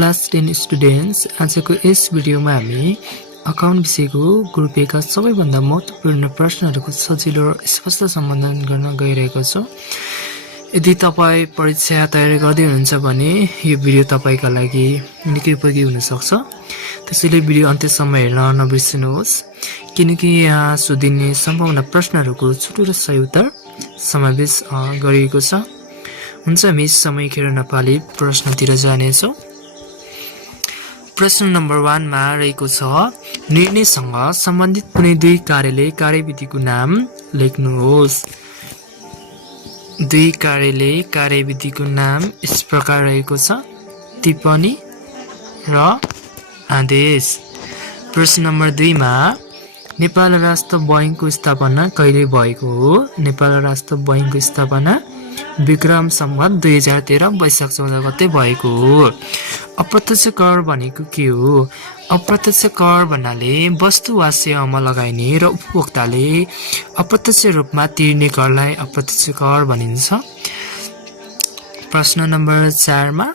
Class 10 students, आजको यस भिडियोमा हामी अकाउन्ट विषयको ग्रुप ए का सबैभन्दा महत्त्वपूर्ण प्रश्नहरूको सजिलो र स्पष्ट सम्बोधन गर्न गइरहेको छौं। यदि तपाई परीक्षा तयारी गर्दै हुनुहुन्छ भने यो भिडियो तपाईका लागि निकै उपयोगी हुन सक्छ। त्यसैले भिडियो अन्त्यसम्म हेर्न नबिर्सनुहोस्, किनकि यहाँ सोधिने सम्भावना प्रश्नहरूको छोटो र सही उत्तर समावेश गरिएको छ। हुन्छ, हामी समय खेर नपाली प्रश्नतिर जानेछौँ। प्रश्न नम्बर 1 मा रहेको छ, निर्णयसँग सम्बन्धित कुनै दुई कार्यले कार्यविधिको नाम लेख्नुहोस्। दुई कार्यले कार्यविधिको नाम यस प्रकार रहेको छ, टिप्पणी र आदेश। प्रश्न नम्बर 2 मा नेपाल राष्ट्र बैंकको स्थापना कहिले भएको हो? नेपाल राष्ट्र बैंकको स्थापना विक्रम सम्वत 2013 वैशाख 14 गते भएको हो। अप्रत्यक्ष कर भनेको के हो? अप्रत्यक्ष कर भन्नाले वस्तु वा सेवामा लगाइने र उपभोक्ताले अप्रत्यक्ष रूपमा तिर्ने करलाई अप्रत्यक्ष कर भनिन्छ। प्रश्न नम्बर 4 मा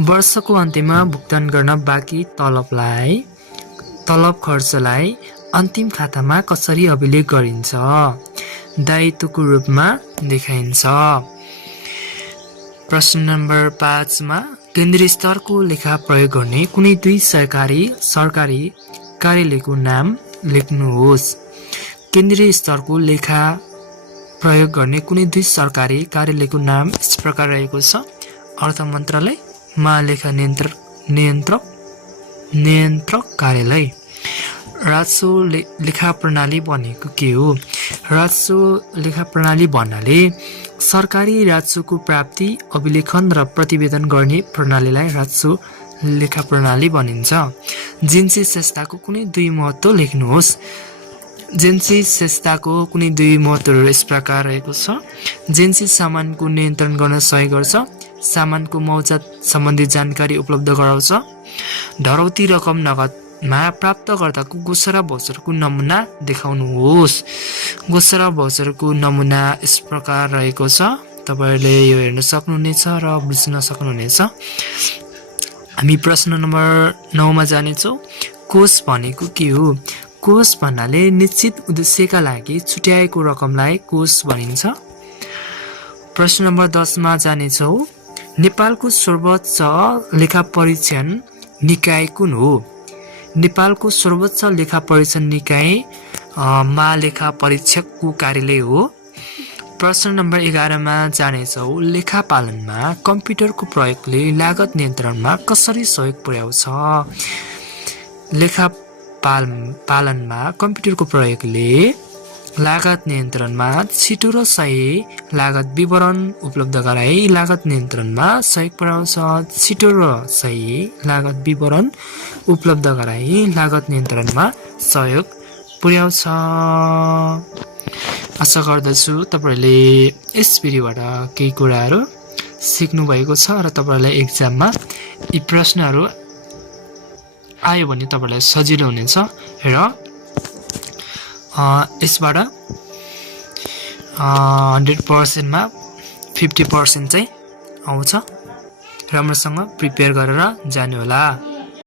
वर्षको अन्त्यमा भुक्तान गर्न बाँकी तलब खर्चलाई अन्तिम खातामा कसरी अभिलेख गरिन्छ? दायित्वको रूपमा देखाइन्छ। प्रश्न नम्बर 5 मा केन्द्रीय स्तरको लेखा प्रयोग गर्ने कुनै दुई सरकारी कार्यालयको नाम लेख्नुहोस्। केन्द्रीय स्तरको लेखा प्रयोग गर्ने कुनै दुई सरकारी कार्यालयको नाम यस प्रकार रहेको छ, अर्थ मन्त्रालय, महालेखा नियन्त्रक कार्यालय। राजस्व लेखा प्रणाली भनेको के हो? राजस्व लेखा प्रणाली भन्नाले सरकारी राजस्वको प्राप्ति, अभिलेखन र प्रतिवेदन गर्ने प्रणालीलाई राजस्व लेखा प्रणाली भनिन्छ। जिन्सी संस्थाको कुनै दुई महत्त्व लेख्नुहोस्। जिन्सी संस्थाको कुनै दुई महत्त्वहरू यस प्रकार रहेको छ। जिन्सी सामानको नियन्त्रण गर्न सहयोग गर्छ, सामानको मौजत सम्बन्धी जानकारी उपलब्ध गराउँछ, धरौती रकम नगदमा प्राप्तकर्ताको गोसरा भौचरको नमुना देखाउनुहोस्। गोसरा भौचरको नमुना यस प्रकार रहेको छ, तपाईहरुले यो हेर्न सक्नुहुनेछ र बुझ्न सक्नुहुनेछ। हामी प्रश्न नम्बर 9 मा जानेछौँ। कोष भनेको के हो? कोष भन्नाले निश्चित उद्देश्यका लागि छुट्याएको रकमलाई कोष भनिन्छ। प्रश्न नम्बर 10 मा जानेछौँ। नेपालको सर्वोच्च लेखा परीक्षण निकाय कुन हो? नेपालको सर्वोच्च लेखा परीक्षण निकाय महालेखा परीक्षकको कार्यालय हो। प्रश्न नम्बर 11 मा जानेछौँ। लेखापालनमा कम्प्युटरको प्रयोगले लागत नियन्त्रणमा कसरी सहयोग पुर्याउँछ? लेखापालनमा कम्प्युटरको प्रयोगले लागत नियन्त्रणमा छिटो र सही लागत विवरण उपलब्ध गराई लागत नियन्त्रणमा सहयोग पुर्याउँछ। छिटो र सही लागत विवरण उपलब्ध गराई लागत नियन्त्रणमा सहयोग पुर्याउँछ। आशा गर्दछु तपाईहरुले यस भिडियोबाट केही कुराहरू सिक्नु भएको छ र तपाईहरुलाई एक्जाममा यी प्रश्नहरू आयो भने तपाईहरुलाई सजिलो हुनेछ र यसबाट 100% मा 50% चाहिँ आउँछ। राम्रोसँग प्रिपेयर गरेर जानु होला।